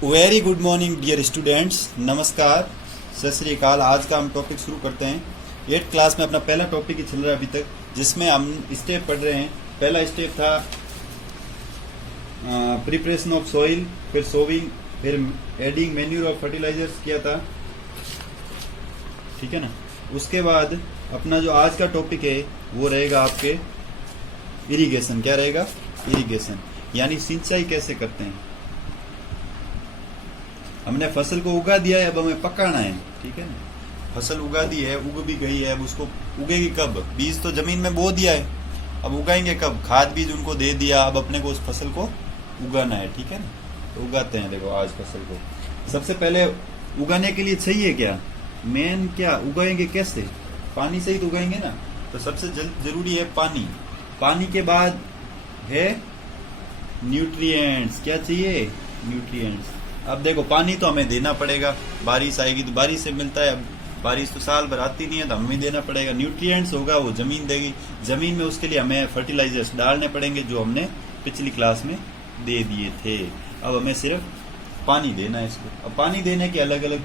Very good morning dear students, नमस्कार, सत श्री अकाल। आज का हम टॉपिक शुरू करते हैं। 8th क्लास में अपना पहला टॉपिक ही चल रहा है अभी तक, जिसमें हम स्टेप पढ़ रहे हैं। पहला स्टेप था प्रिपरेशन ऑफ सॉइल, फिर सोविंग, फिर एडिंग मैन्यूर और फर्टिलाइजर्स किया था, ठीक है ना। उसके बाद अपना जो आज का टॉपिक है वो रहेगा आपके इरिगेशन। क्या रहेगा? इरिगेशन, यानी सिंचाई कैसे करते हैं। हमने फसल को उगा दिया है, अब हमें पकाना है, ठीक है ना। फसल उगा दी है, उग भी गई है, अब उसको उगेगी कब? बीज तो जमीन में बो दिया है, अब उगाएंगे कब? खाद बीज उनको दे दिया, अब अपने को उस फसल को उगाना है, ठीक है ना। तो उगाते हैं। देखो आज फसल को सबसे पहले उगाने के लिए चाहिए क्या? मेन क्या उगाएंगे कैसे? पानी से ही तो उगाएंगे ना। तो सबसे जरूरी है पानी। पानी के बाद है न्यूट्रिएंट्स। क्या चाहिए? न्यूट्रिएंट्स। अब देखो पानी तो हमें देना पड़ेगा, बारिश आएगी तो बारिश से मिलता है, अब बारिश तो साल भर आती नहीं है तो हमें देना पड़ेगा। न्यूट्रिएंट्स होगा वो जमीन देगी, जमीन में उसके लिए हमें फर्टिलाइजर्स डालने पड़ेंगे जो हमने पिछली क्लास में दे दिए थे। अब हमें सिर्फ पानी देना है इसको। अब पानी देने की अलग अलग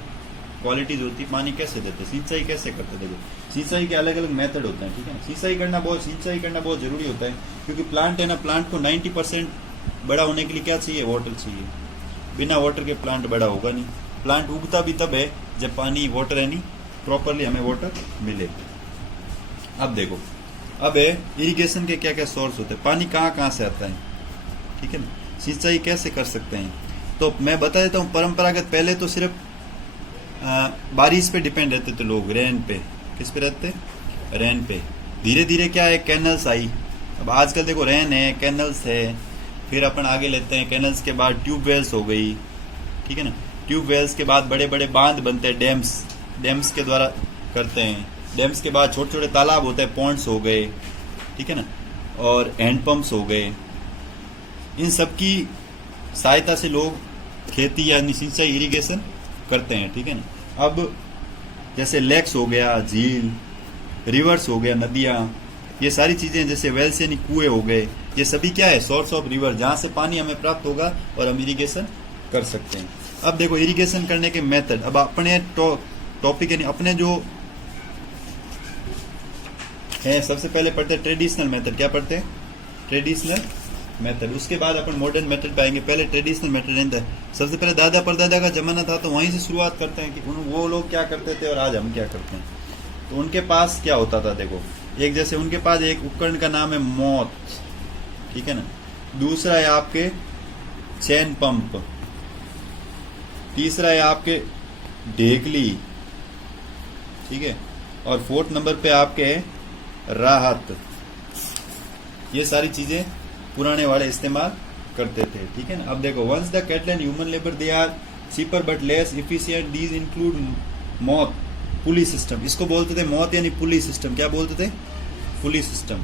क्वालिटीज होती है। पानी कैसे देते, सिंचाई कैसे करते? देखो सिंचाई के अलग अलग मेथड होते हैं, ठीक है ना। सिंचाई करना बहुत जरूरी होता है, क्योंकि प्लांट है ना, प्लांट को 90% बड़ा होने के लिए क्या चाहिए? वाटर चाहिए। बिना वाटर के प्लांट बड़ा होगा नहीं। प्लांट उगता भी तब है जब पानी, वाटर है नहीं, प्रॉपरली हमें वाटर मिले। अब देखो, अब है इरिगेशन के क्या क्या सोर्स होते हैं, पानी कहाँ कहाँ से आता है, ठीक है ना। सिंचाई कैसे कर सकते हैं तो मैं बता देता हूँ। परंपरागत पहले तो सिर्फ बारिश पे डिपेंड रहते थे लोग, रेन पे। किस पे रहते? रेन पे। धीरे धीरे क्या है, कैनल्स आई। अब आजकल देखो रेन है, कैनल्स है, फिर अपन आगे लेते हैं। कैनल्स के बाद ट्यूबवेल्स हो गई, ठीक है ना। ट्यूबवेल्स के बाद बड़े बड़े बांध बनते हैं, डैम्स के द्वारा करते हैं। डैम्स के बाद छोटे छोटे तालाब होते हैं, पॉन्ड्स हो गए, ठीक है ना, और हैंडपंप्स हो गए। इन सब की सहायता से लोग खेती या सिंचाई, इरिगेशन करते हैं, ठीक है ना। अब जैसे लेक्स हो गया, झील, रिवर्स हो गया, नदियाँ, ये सारी चीजें, जैसे वेल्स यानी कुएं हो गए, ये सभी क्या है? सोर्स ऑफ रिवर, जहां से पानी हमें प्राप्त होगा और हम इरिगेशन कर सकते हैं। अब देखो इरिगेशन करने के मेथड। अब अपने टॉपिक यानी अपने जो है, सबसे पहले पढ़ते हैं ट्रेडिशनल मेथड। क्या पढ़ते हैं? Traditional method. उसके बाद अपन मॉडर्न मेथड पे आएंगे। पहले ट्रेडिशनल मेथड रहता है। सबसे पहले दादा परदादा का जमाना था, तो वहीं से शुरुआत करते हैं कि वो लोग क्या करते थे और आज हम क्या करते हैं। तो उनके पास क्या होता था? देखो, एक जैसे उनके पास एक उपकरण का नाम है मोथ, ठीक है ना। दूसरा है आपके चैन पंप, तीसरा है आपके ढेकली, ठीक है, और 4th नंबर पे आपके है राहत। ये सारी चीजें पुराने वाले इस्तेमाल करते थे, ठीक है ना। अब देखो, once the cattle and human labour they are cheaper but less efficient, these include मोथ पुली सिस्टम। इसको बोलते थे मोथ यानी पुली सिस्टम। क्या बोलते थे? पुली सिस्टम,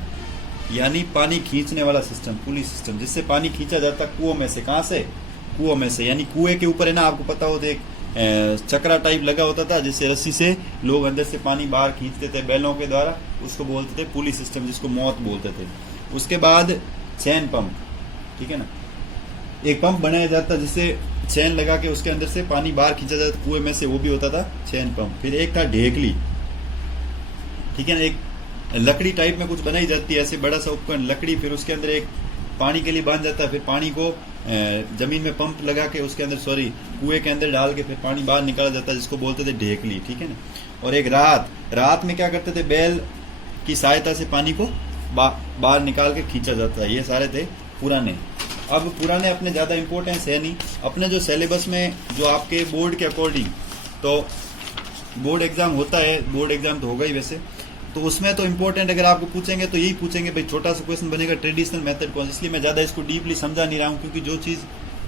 यानी पानी खींचने वाला सिस्टम, पुली सिस्टम, जिससे पानी खींचा जाता कुओं में से। कहां से? कुओं में से। यानी कुएं के ऊपर है ना, आपको पता हो, एक चक्रा टाइप लगा होता था, जिससे रस्सी से लोग अंदर से पानी बाहर खींचते थे बैलों के द्वारा। उसको बोलते थे पुली सिस्टम, जिसको मोथ बोलते थे। उसके बाद चैन पंप, ठीक है ना। एक पंप बनाया जाता जिससे चैन लगा के उसके अंदर से पानी बाहर खींचा जाता कुएं में से, वो भी होता था चैन पंप। फिर एक था ढेकली, ठीक है ना। एक लकड़ी टाइप में कुछ बनाई जाती है, ऐसे बड़ा सा उपकरण, लकड़ी, फिर उसके अंदर एक पानी के लिए बांध जाता है। फिर पानी को जमीन में पंप लगा के उसके अंदर, कुएं के अंदर डाल के फिर पानी बाहर निकाला जाता है, जिसको बोलते थे ढेकली, ठीक है ना। और एक रात में क्या करते थे? बैल की सहायता से पानी को बाहर निकाल के खींचा जाता है। ये सारे थे पुराने। अब पुराने अपने ज्यादा इंपॉर्टेंस है नहीं। अपने जो सिलेबस में जो आपके बोर्ड के अकॉर्डिंग, तो बोर्ड एग्जाम होता है, बोर्ड एग्जाम तो होगा ही वैसे, तो उसमें तो इम्पोर्टेंट अगर आपको पूछेंगे तो यही पूछेंगे भाई, छोटा सा क्वेश्चन बनेगा ट्रेडिशनल मेथड कौन। इसलिए मैं ज्यादा इसको डीपली समझा नहीं रहा हूँ, क्योंकि जो चीज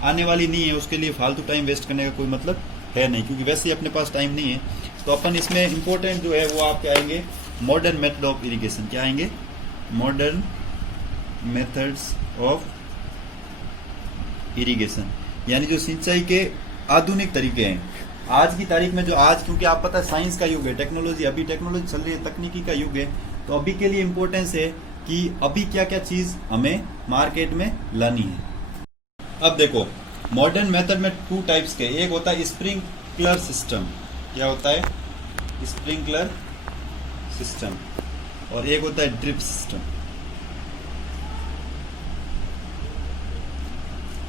आने वाली नहीं है उसके लिए फालतू टाइम वेस्ट करने का कोई मतलब है नहीं, क्योंकि वैसे ही अपने पास टाइम नहीं है। तो अपन इसमें इम्पोर्टेंट जो है वो आपके आएंगे मॉडर्न मेथड ऑफ इरिगेशन। क्या आएंगे? मॉडर्न मेथड्स ऑफ इरिगेशन, यानी जो सिंचाई के आधुनिक तरीके हैं। आज की तारीख में जो आज, क्योंकि आप पता है साइंस का युग है, टेक्नोलॉजी, अभी टेक्नोलॉजी चल रही है, तकनीकी का युग है, तो अभी के लिए इम्पोर्टेंस है कि अभी क्या क्या चीज हमें मार्केट में लानी है। अब देखो, मॉडर्न मेथड में 2 टाइप्स के, एक होता है स्प्रिंकलर सिस्टम, क्या होता है, स्प्रिंकलर सिस्टम, और एक होता है ड्रिप सिस्टम।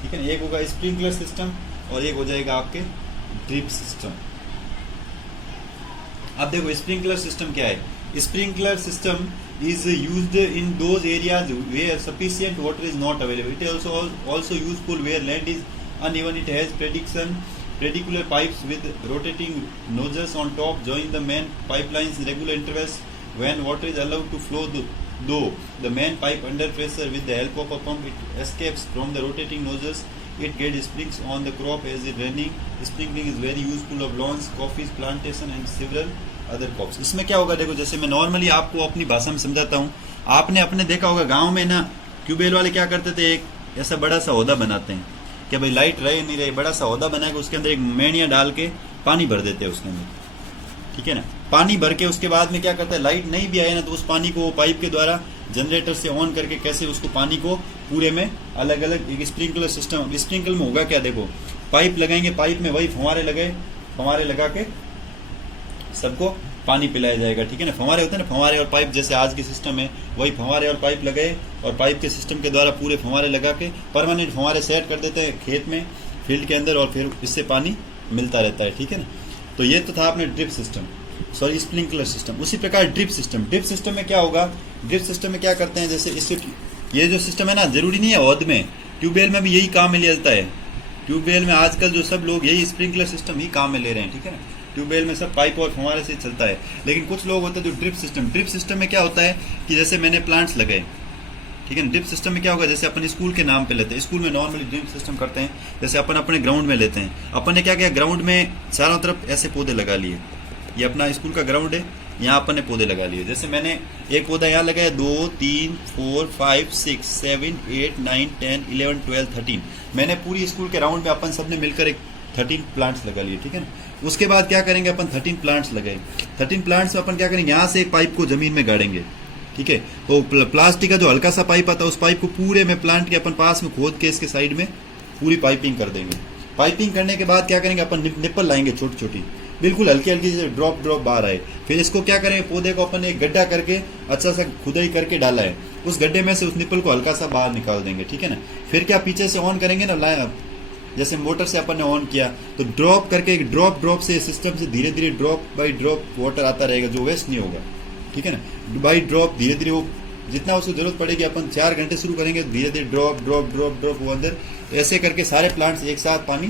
ठीक है, एक होगा स्प्रिंकलर सिस्टम और एक हो जाएगा आपके ड्रिप सिस्टम। अब देखो स्प्रिंकलर सिस्टम क्या है। Sprinkler system is used in those areas where sufficient water is not available. It is also useful where land is uneven. It has predicular pipes with rotating nozzles on top join the main pipelines regular intervals. When water is allowed to flow though the main pipe under pressure with the help of a pump it escapes from the rotating nozzles. It gets springs on the crop as it running. Sprinkling is very useful of lawns, coffee plantation and several other crops. इसमें क्या होगा, देखो जैसे मैं normally आपको अपनी भाषा में समझाता हूँ, आपने अपने देखा होगा गांव में ना ट्यूबवेल वाले क्या करते थे, एक ऐसा बड़ा सा हौदा बनाते हैं कि भाई लाइट रहे नहीं रहे, बड़ा सा हौदा बना के उसके अंदर एक मेणिया डाल के पानी भर देते हैं उसके अंदर। ठीक है ना, पानी भर के उसके बाद में क्या करता है, लाइट नहीं भी आए ना तो उस पानी को पाइप के द्वारा जनरेटर से ऑन करके कैसे उसको पानी को पूरे में अलग अलग एक स्प्रिंकलर सिस्टम। स्प्रिंकल में होगा क्या, देखो पाइप लगाएंगे, पाइप में वही फंवारे लगाए, फंवारे लगा के सबको पानी पिलाया जाएगा। ठीक है ना, फंवारे होते हैं ना, फंवारे और पाइप, जैसे आज की सिस्टम है वही फंवारे और पाइप लगाए और पाइप के सिस्टम के द्वारा पूरे फंवारे लगा के परमानेंट फंवारे सेट कर देते हैं खेत में, फील्ड के अंदर, और फिर इससे पानी मिलता रहता है। ठीक है ना, तो ये तो था अपने drip system, sorry sprinkler system. उसी प्रकार ड्रिप सिस्टम, ड्रिप सिस्टम में क्या होगा, ड्रिप सिस्टम में क्या करते हैं, जैसे इससे ये जो सिस्टम है ना, जरूरी नहीं है हौद में, ट्यूबवेल में भी यही काम में लिया जाता है। ट्यूबवेल में आजकल जो सब लोग यही स्प्रिंकलर सिस्टम ही काम में ले रहे हैं। ठीक है ना, ट्यूबवेल में सब पाइप और फंवारे से चलता है, लेकिन कुछ लोग होते हैं जो ड्रिप सिस्टम। ड्रिप सिस्टम में क्या होता है कि जैसे मैंने प्लांट्स लगाए, ठीक है ना, ड्रिप सिस्टम में क्या होगा, जैसे अपन स्कूल के नाम पे लेते हैं, स्कूल में नॉर्मली ड्रिप सिस्टम करते हैं, जैसे अपन अपने ग्राउंड में लेते हैं, अपन ने क्या किया, ग्राउंड में चारों तरफ ऐसे पौधे लगा लिए, ये अपना स्कूल का ग्राउंड है, यहाँ अपन ने पौधे लगा लिए। जैसे मैंने एक पौधा यहाँ लगाया, 2 3 4 5 6 7 8 9 10 11 12 13, मैंने पूरी स्कूल के राउंड में अपन सबने मिलकर एक 13 प्लांट्स लगा लिए। ठीक है ना, उसके बाद क्या करेंगे, अपन 13 प्लांट्स लगाए, 13 प्लांट्स में अपन क्या करेंगे, यहाँ से एक पाइप को जमीन में गाड़ेंगे। ठीक है, तो प्लास्टिक का जो हल्का सा पाइप आता है उस पाइप को पूरे में प्लांट के अपन पास में खोद के इसके साइड में पूरी पाइपिंग कर देंगे। पाइपिंग करने के बाद क्या करेंगे, अपन निप्पल लाएंगे छोटी छोटी, बिल्कुल हल्की हल्की से ड्रॉप ड्रॉप बाहर आए। फिर इसको क्या करेंगे, पौधे को अपन एक गड्ढा करके अच्छा सा खुदाई करके डाला है, उस गड्ढे में से उस निप्पल को हल्का सा बाहर निकाल देंगे। ठीक है ना, फिर क्या पीछे से ऑन करेंगे ना, जैसे मोटर से अपन ने ऑन किया तो ड्रॉप करके एक ड्रॉप ड्रॉप से सिस्टम से धीरे धीरे ड्रॉप बाई ड्रॉप वाटर आता रहेगा जो वेस्ट नहीं होगा। ठीक है ना, बाई ड्रॉप धीरे धीरे वो जितना उसको जरूरत पड़ेगी, अपन 4 घंटे शुरू करेंगे, धीरे धीरे ड्रॉप ड्रॉप ड्रॉप ड्रॉप वो अंदर, ऐसे करके सारे प्लांट्स एक साथ पानी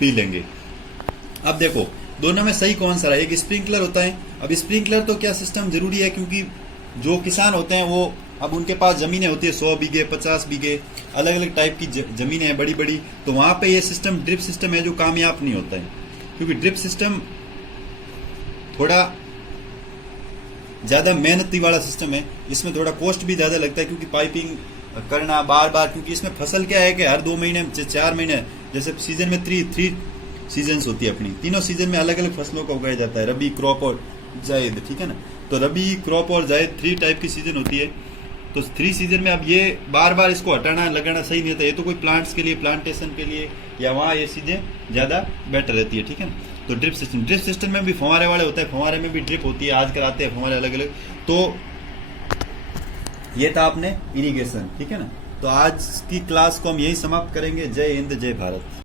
पी लेंगे। अब देखो दोनों में सही कौन सा रहा, एक स्प्रिंकलर होता है। अब स्प्रिंकलर तो क्या सिस्टम जरूरी है, क्योंकि जो किसान होते हैं वो अब उनके पास जमीनें होती है 100 बीघे 50 बीघे, अलग अलग टाइप की जमीनें हैं बड़ी बड़ी, तो वहां पे ये सिस्टम ड्रिप सिस्टम है जो कामयाब नहीं होता है, क्योंकि ड्रिप सिस्टम थोड़ा ज्यादा मेहनती वाला सिस्टम है, इसमें थोड़ा कॉस्ट भी ज्यादा लगता है, क्योंकि पाइपिंग करना बार बार, क्योंकि इसमें फसल क्या है कि हर 2 महीने 4 महीने, जैसे सीजन में 3 सीजन होती है अपनी, तीनों सीजन में अलग अलग फसलों का उगाया जाता है, रबी क्रॉप और जायद। ठीक है ना, तो रबी क्रॉप और जायद 3 टाइप की सीजन होती है, तो 3 सीजन में अब ये बार बार इसको हटाना लगाना सही नहीं होता, ये तो कोई प्लांट्स के लिए, प्लांटेशन के लिए या वहाँ ये चीजें ज्यादा बेटर रहती है। ठीक है ना, तो ड्रिप सिस्टम में भी फंवारे वाले होता है, फंवारे में भी ड्रिप होती है, आजकल आते हैं फंवारे अलग अलग। तो ये था आपने इरिगेशन। ठीक है ना, तो आज की क्लास को हम यही समाप्त करेंगे। जय हिंद, जय भारत।